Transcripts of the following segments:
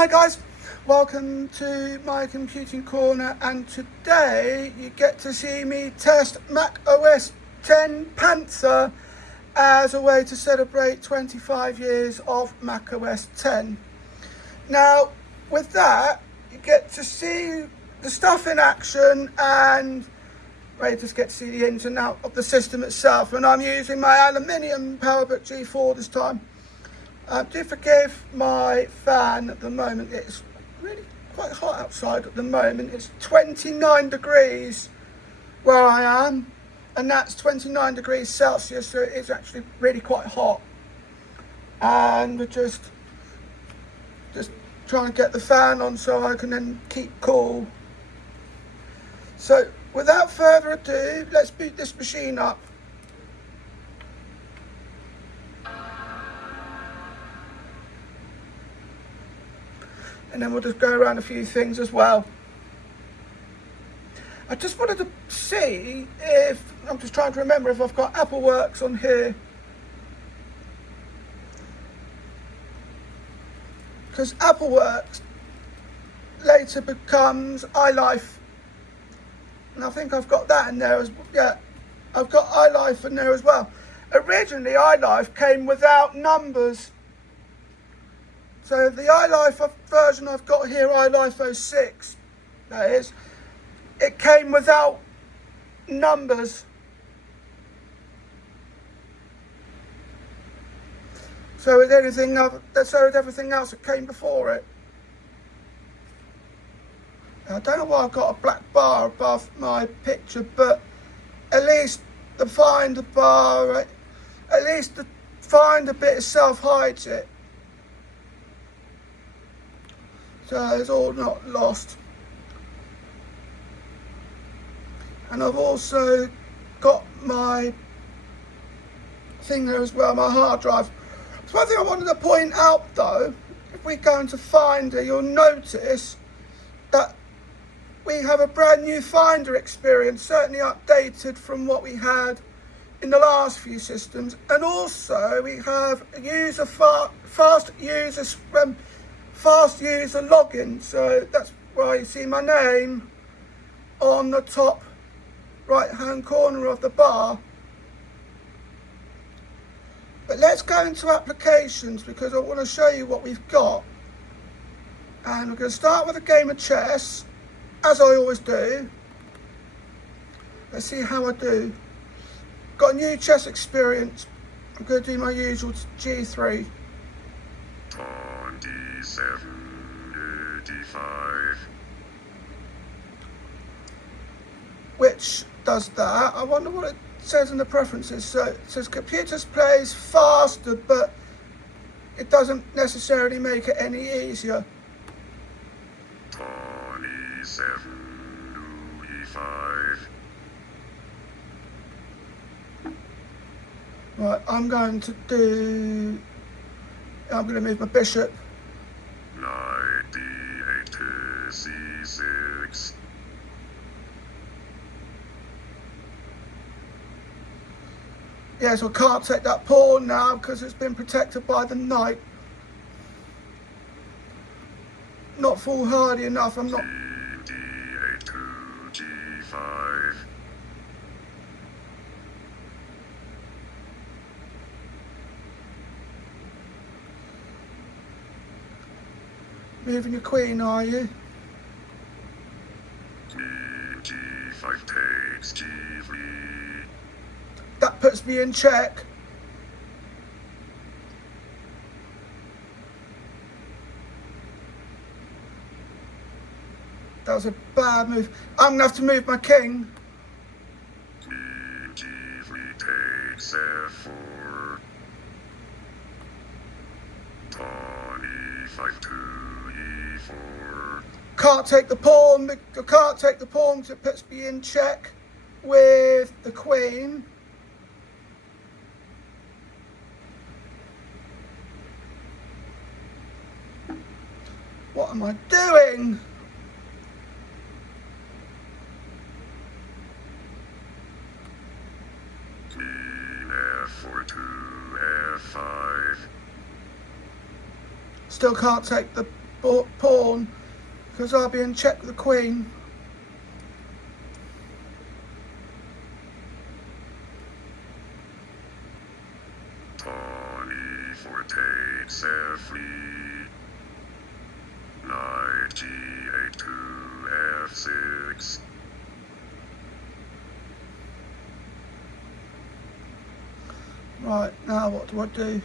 Hi guys, welcome to my computing corner, and today you get to see me test Mac OS X Panther as a way to celebrate 25 years of Mac OS X. Now with that you get to see the stuff in action and just get to see the ins and out of the system itself, and I'm using my aluminium PowerBook G4 this time. Do forgive my fan at the moment, it's really quite hot outside at the moment. It's 29 degrees where I am, and that's 29 degrees Celsius, so it is actually really quite hot. And we're just trying to get the fan on so I can then keep cool. So without further ado, let's boot this machine up. And then we'll just go around a few things as well. I just wanted to see if, I'm just trying to remember if I've got AppleWorks on here. Because AppleWorks later becomes iLife. And I think I've got that in there as well. Yeah, I've got iLife in there as well. Originally iLife came without numbers. So the iLife version I've got here, iLife OS 6, that is, it came without numbers. So with everything else that came before it. I don't know why I've got a black bar above my picture, but at least the Finder bar, at least the Finder bit itself hides it. So it's all not lost. And I've also got my thing there as well, my hard drive. So one thing I wanted to point out though, if we go into Finder, you'll notice that we have a brand new Finder experience, certainly updated from what we had in the last few systems. And also we have a fast user login, so that's why you see my name on the top right hand corner of the bar. But let's go into applications because I want to show you what we've got. And we're going to start with a game of chess, as I always do. Let's see how I do. Got a new chess experience. I'm going to do my usual G3. 2785. Which does that. I wonder what it says in the preferences. So it says computers plays faster, but it doesn't necessarily make it any easier. 2725. Right, I'm going to move my bishop. Knight d8 to c6. Yeah, so I can't take that pawn now because it's been protected by the knight. Not foolhardy enough, I'm not. d8 to g5. Moving your queen, are you? g5 takes g3. That puts me in check. That was a bad move. I'm going to have to move my king. g3 takes f4. Pawn e5 to e4. Can't take the pawn. I can't take the pawn because it puts me in check with the queen. What am I doing? Queen f4 to f5. Still can't take the pawn because I'll be in check with the queen. Pawn e4 takes f3. Knight g8 to f6. Right, now what do I do?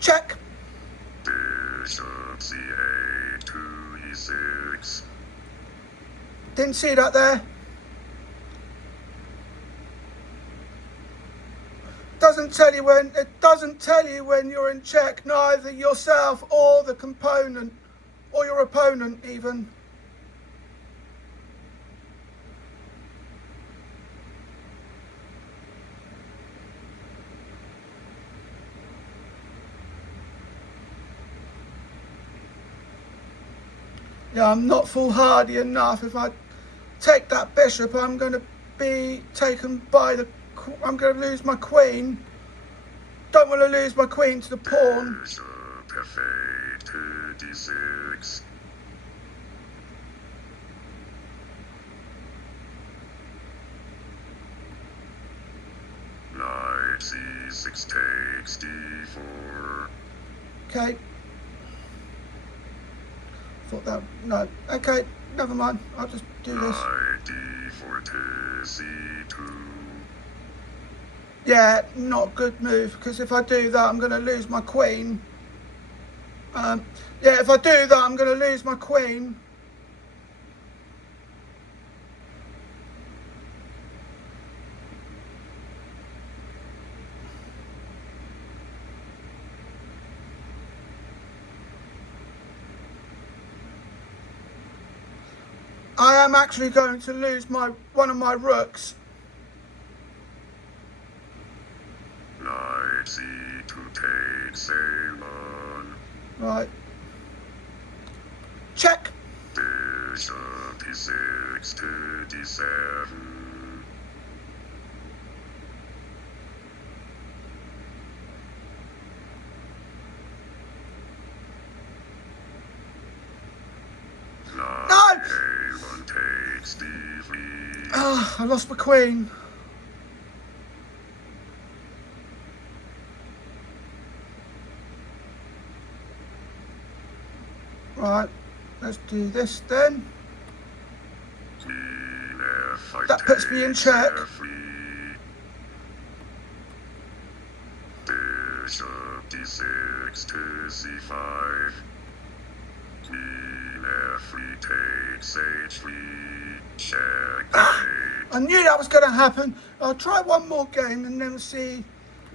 Check. Bishop c8 to e6. Didn't see that there. Doesn't tell you when. It doesn't tell you when you're in check, neither yourself or the component, or your opponent even. Yeah, I'm not foolhardy enough. If I take that bishop, I'm going to be taken by the... I'm going to lose my queen. Don't want to lose my queen to the pawn. Bishop f8 to d6. Knight c6 takes d4. Okay. Thought that... No. Okay, never mind. I'll just do this. Knight d4 to c2. Yeah, not a good move, because if I do that, I'm going to lose my queen. Yeah, if I do that, I'm going to lose my queen. I am actually going to lose one of my rooks. Knight c2 takes a1. Right. Check. Bishop d6 to d7. Knight a1 takes d3. Oh, I lost my queen. Right, let's do this then. That puts me in check. Bishop d6 to c5. Queen f3 takes h3. Check. I knew that was going to happen. I'll try one more game and then we'll see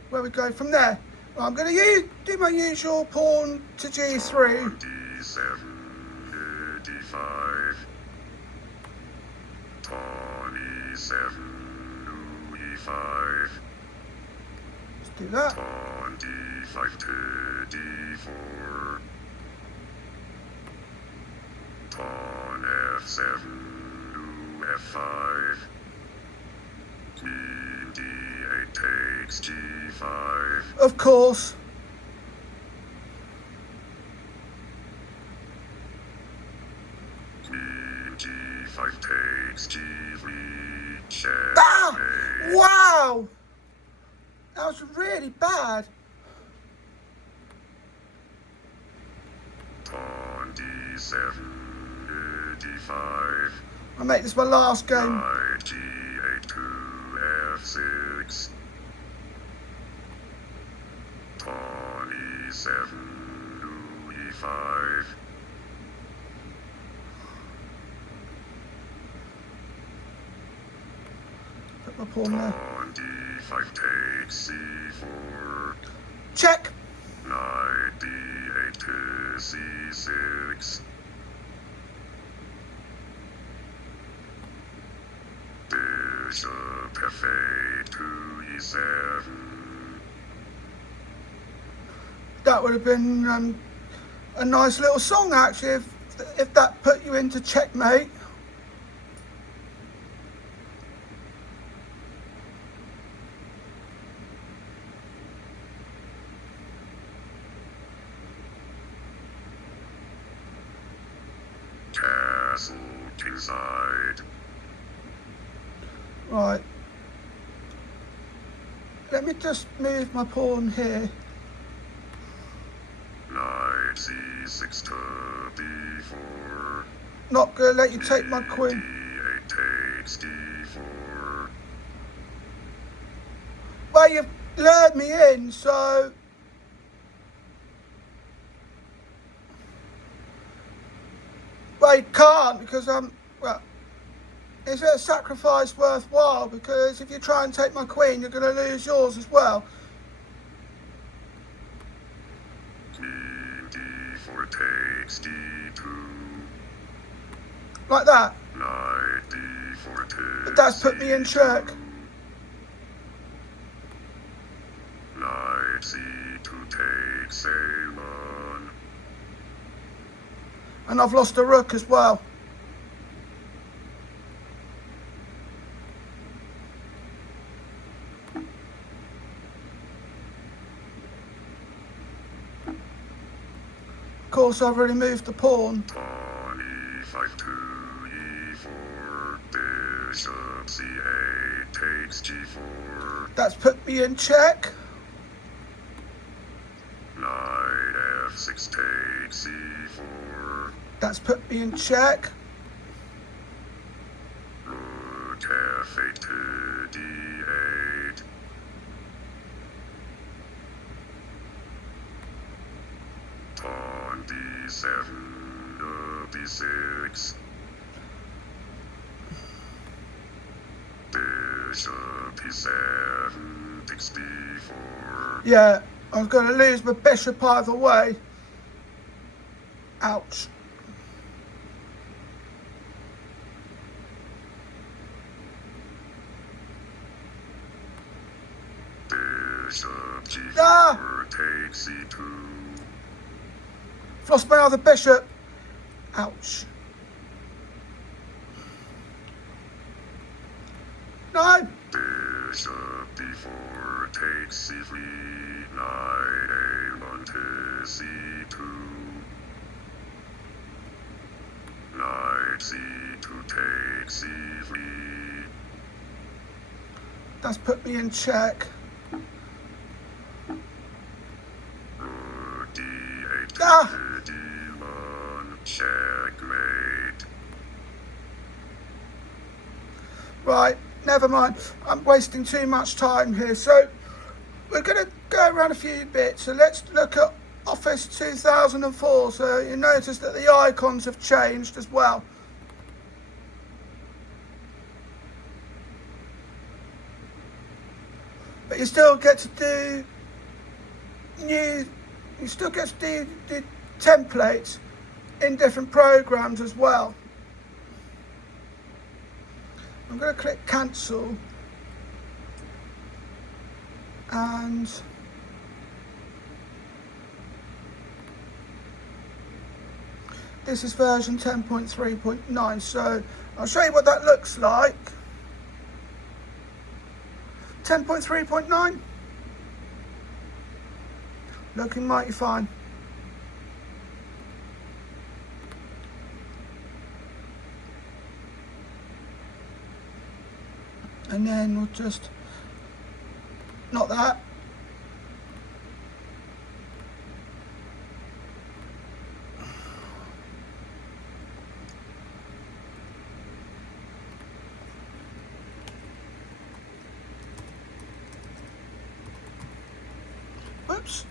where we go from there. Well, I'm going to do my usual pawn to g3. d7 to d5. Pawn e7 to e5. Let's do that. Pawn d5 to d4. Pawn f7 to f5. Queen d8 takes g5. Of course. Queen g5 takes g3. Check. Ah! Wow! That was really bad. Pawn d7 to d5. I'll make this my last game. Knight g8 to f6. Pawn e7 to e5. Put my pawn there. Pawn d5 takes c4. Check. Knight d8 to c6. Bishop f8 to e7. That would have been a nice little song actually if that put you into checkmate. Castle Kingside. Right. Let me just move my pawn here. Knight C6 to D4. Not gonna let you take my queen. D8 takes D4. Well, you've lured me in, so... Well, you can't, because well, is it a sacrifice worthwhile? Because if you try and take my queen, you're going to lose yours as well. Queen D4 takes D2. Like that. Knight D4 takes. But that's put me in check. Knight C2 takes A1. And I've lost a rook as well. Of course, I've already moved the pawn. Pawn E5 to E4. Bishop C8 takes G4. That's put me in check. Knight F6 takes C4. That's put me in check. Rook F8 to D8. Pawn D7 to D6. Bishop E7 takes D4. Yeah, I'm going to lose my bishop either way. Ouch. Bishop G4 Ah! takes C2. I've lost my other bishop. Ouch. No. Bishop D4 takes C3. Knight A1 to C2. Knight C2 takes C3. That's put me in check. Rook D8 to Ah! D1. Checkmate. Right, never mind. I'm wasting too much time here. So we're going to go around a few bits. So let's look at Office 2004. So you notice that the icons have changed as well. But you still get to do you still get to do templates in different programs as well. I'm going to click cancel, and this is version 10.3.9, so I'll show you what that looks like. 10.3.9, looking mighty fine. And then we'll just, not that. Oops.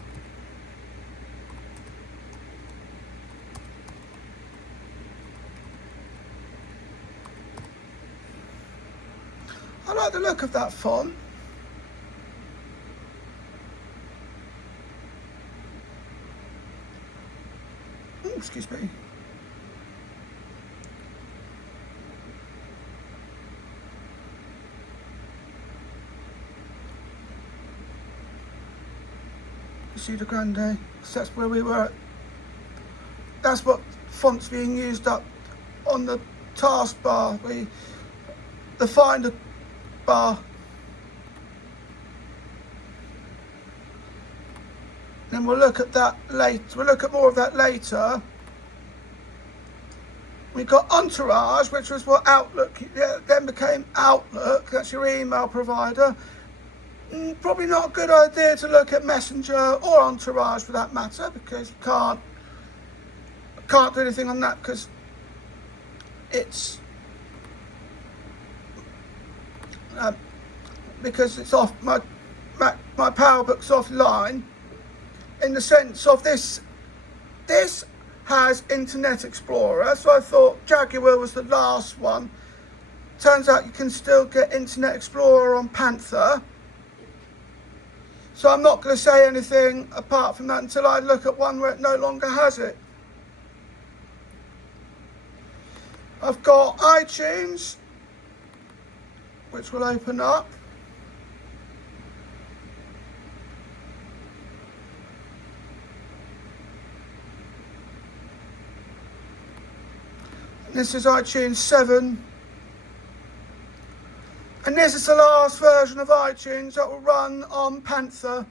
I like the look of that font. Ooh, excuse me. Cedar Grande, so that's where we were at. That's what font's being used up on the taskbar, the finder bar. Then we'll look at that later. We'll look at more of that later. We got Entourage, which was what Outlook then became Outlook. That's your email provider. Probably not a good idea to look at Messenger or Entourage for that matter, because you can't do anything on that because it's off my PowerBook's offline. In the sense of this has Internet Explorer, so I thought Jaguar was the last one. Turns out you can still get Internet Explorer on Panther. So I'm not going to say anything apart from that until I look at one where it no longer has it. I've got iTunes, which will open up. This is iTunes 7. And this is the last version of iTunes that will run on Panther.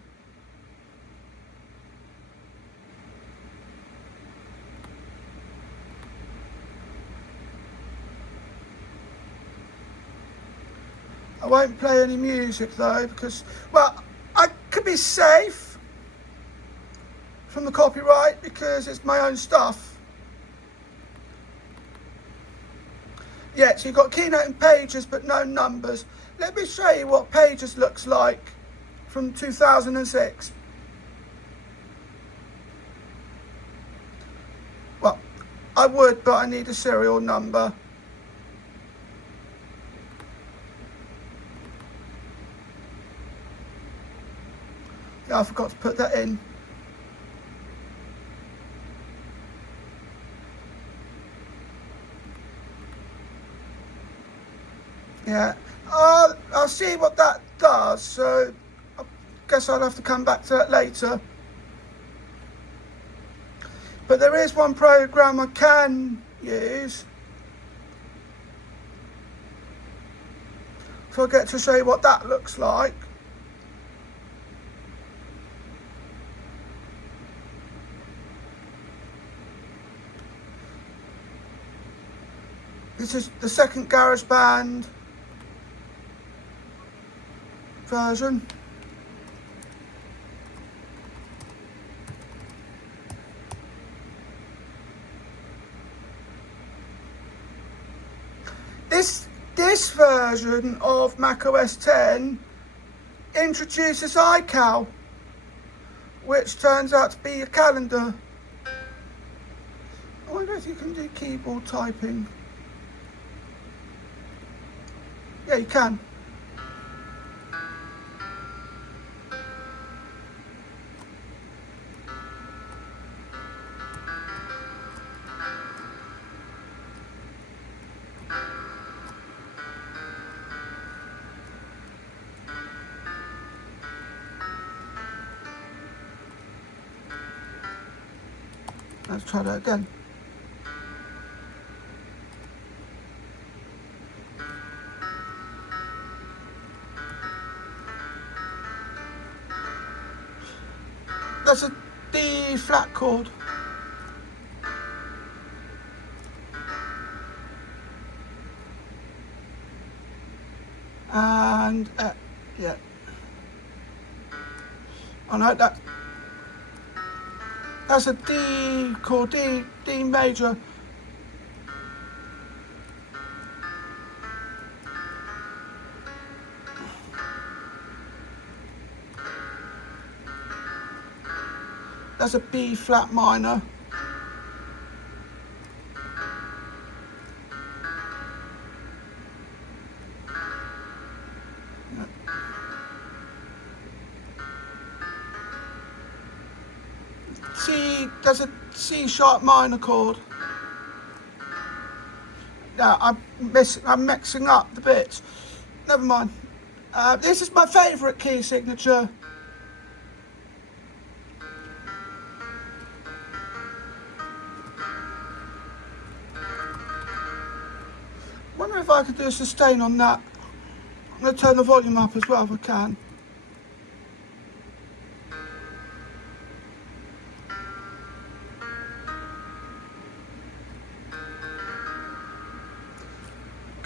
I won't play any music though because, well, I could be safe from the copyright because it's my own stuff. Yeah, so you've got Keynote and Pages, but no numbers. Let me show you what Pages looks like from 2006. Well, I would, but I need a serial number. Yeah, I forgot to put that in. Yeah, I'll see what that does, so I guess I'll have to come back to that later. But there is one program I can use. So I'll get to show you what that looks like. This is the second GarageBand version. This version of Mac OS X introduces iCal, which turns out to be a calendar. I wonder if you can do keyboard typing. Yeah, you can. Let's try that again. That's a D flat chord. And yeah. Oh no, that's a D chord, D major. That's a B flat minor. There's a C sharp minor chord. No, I'm mixing up the bits. Never mind. This is my favourite key signature. Wonder if I could do a sustain on that. I'm going to turn the volume up as well if I can.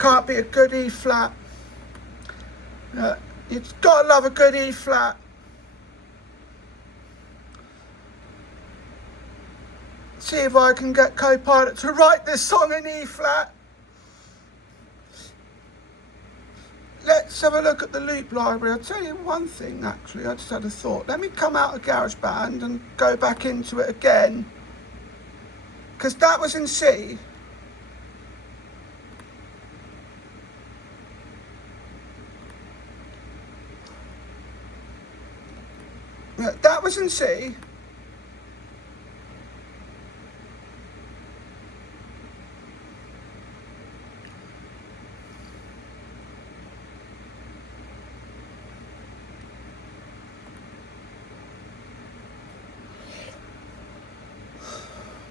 can't beat a good E flat. You've got to love a good E flat. See if I can get Copilot to write this song in E flat. Let's have a look at the loop library. I'll tell you one thing actually, I just had a thought. Let me come out of GarageBand and go back into it again. Because that was in C. Yeah, that was in C.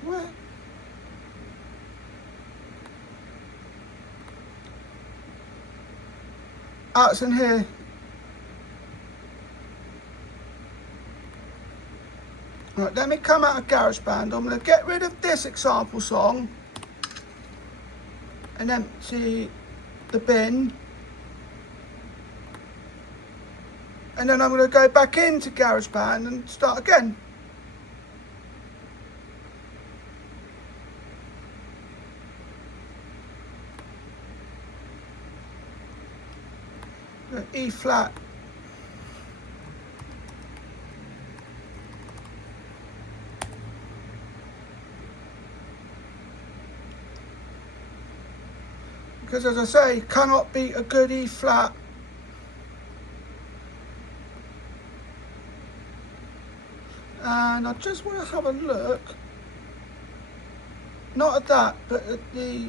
Where? Oh, it's in here. Right, let me come out of GarageBand. I'm going to get rid of this example song and empty the bin. And then I'm going to go back into GarageBand and start again. E flat. Because as I say, cannot beat a good E flat. And I just want to have a look, not at that, but at the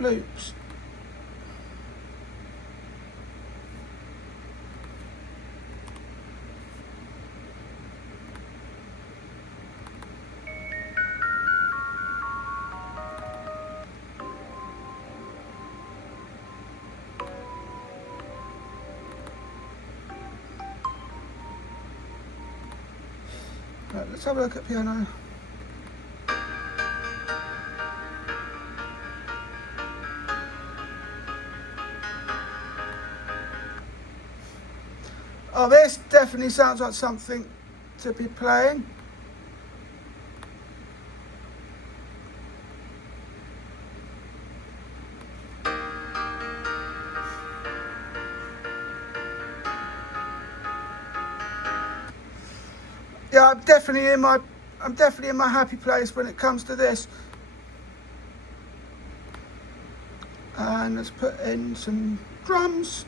loops. Right, let's have a look at piano. Oh, this definitely sounds like something to be playing. Yeah, I'm definitely in my happy place when it comes to this. And let's put in some drums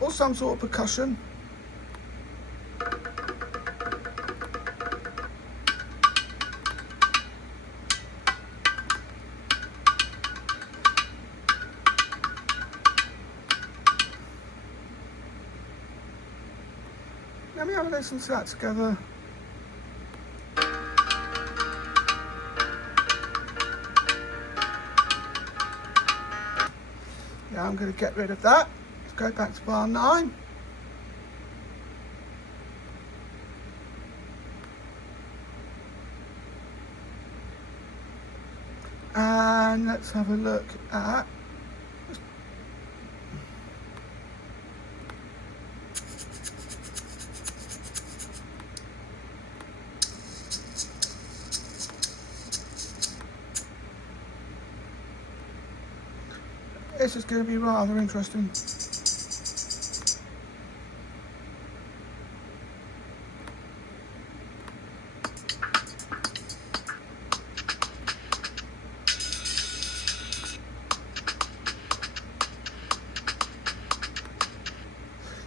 or some sort of percussion. Let me have a listen to that together. Yeah, I'm going to get rid of that. Let's go back to bar 9. And let's have a look at this. Is going to be rather interesting.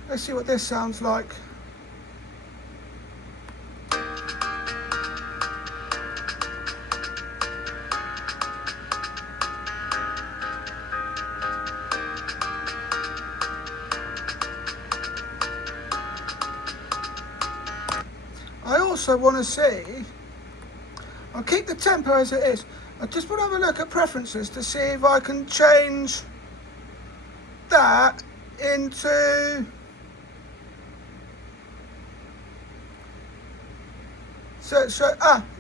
Let's see what this sounds like. I also want to see, I'll keep the tempo as it is. I just want to have a look at preferences to see if I can change that into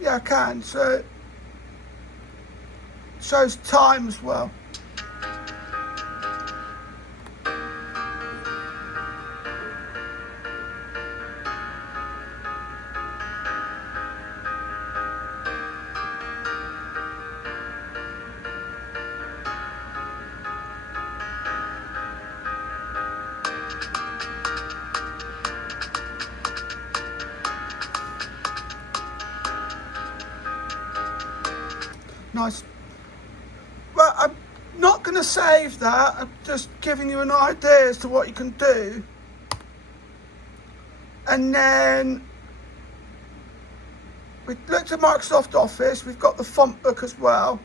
yeah, I can. So shows time as well. Nice. Well, I'm not going to save that. I'm just giving you an idea as to what you can do. And then we looked at Microsoft Office. We've got the font book as well.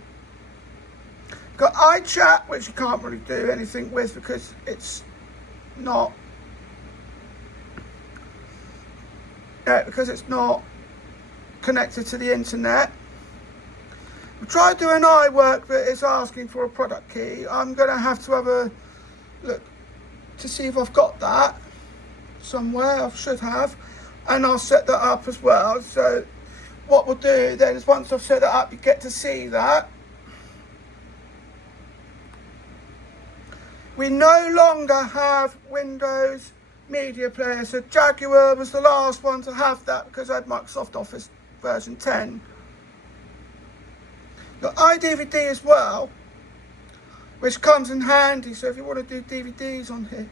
We've got iChat, which you can't really do anything with because it's not. Because it's not connected to the internet. We tried doing iWork, but it's asking for a product key. I'm going to have a look to see if I've got that somewhere. I should have. And I'll set that up as well. So what we'll do then is once I've set that up, you get to see that. We no longer have Windows Media Player. So Jaguar was the last one to have that because I had Microsoft Office version 10. Got iDVD as well, which comes in handy, so if you want to do DVDs on here.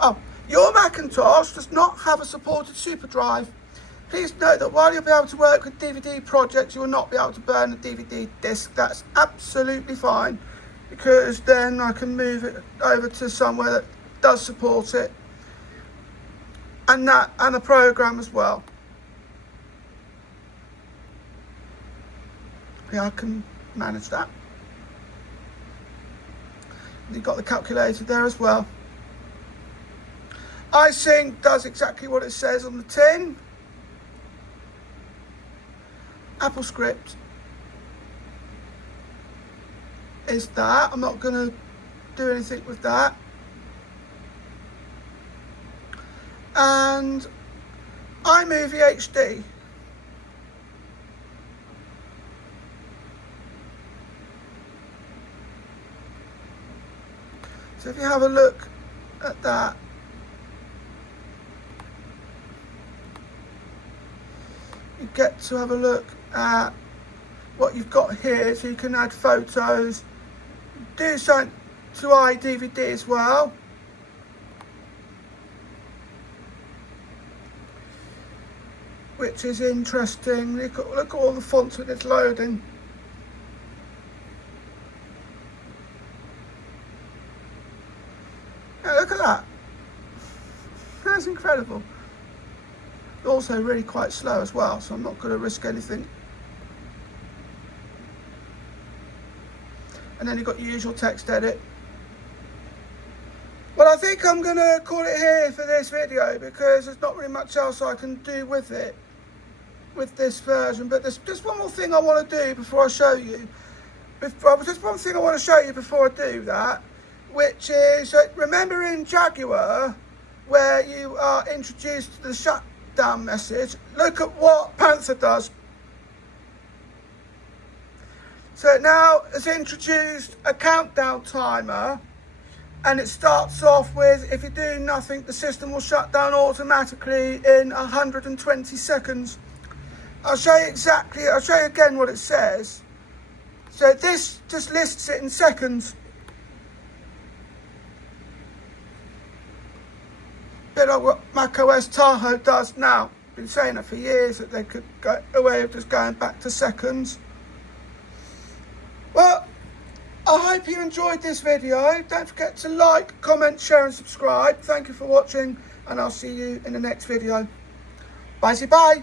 Oh, your Macintosh does not have a supported super drive. Please note that while you'll be able to work with DVD projects, you will not be able to burn a DVD disc. That's absolutely fine, because then I can move it over to somewhere that does support it, and a program as well. Yeah, I can manage that. You've got the calculator there as well. iSync does exactly what it says on the tin. AppleScript is that. I'm not going to do anything with that. And iMovie HD. So if you have a look at that, you get to have a look at what you've got here. So you can add photos, do something to iDVD as well. Which is interesting. Look at all the fonts that it's loading. Yeah, look at that. That's incredible. Also really quite slow as well, so I'm not going to risk anything. And then you've got your usual text edit. Well, I think I'm going to call it here for this video because there's not really much else I can do with it, with this version. But there's just one more thing I want to do before I show you. Just one thing I want to show you before I do that, which is, remember in Jaguar, where you are introduced to the shutdown message, look at what Panther does. So now it's introduced a countdown timer, and it starts off with, if you do nothing, the system will shut down automatically in 120 seconds. I'll show you again what it says. So this just lists it in seconds. Bit of what Mac OS Tahoe does now. Been saying it for years that they could go a way of just going back to seconds. Well, I hope you enjoyed this video. Don't forget to like, comment, share and subscribe. Thank you for watching, and I'll see you in the next video. Bye.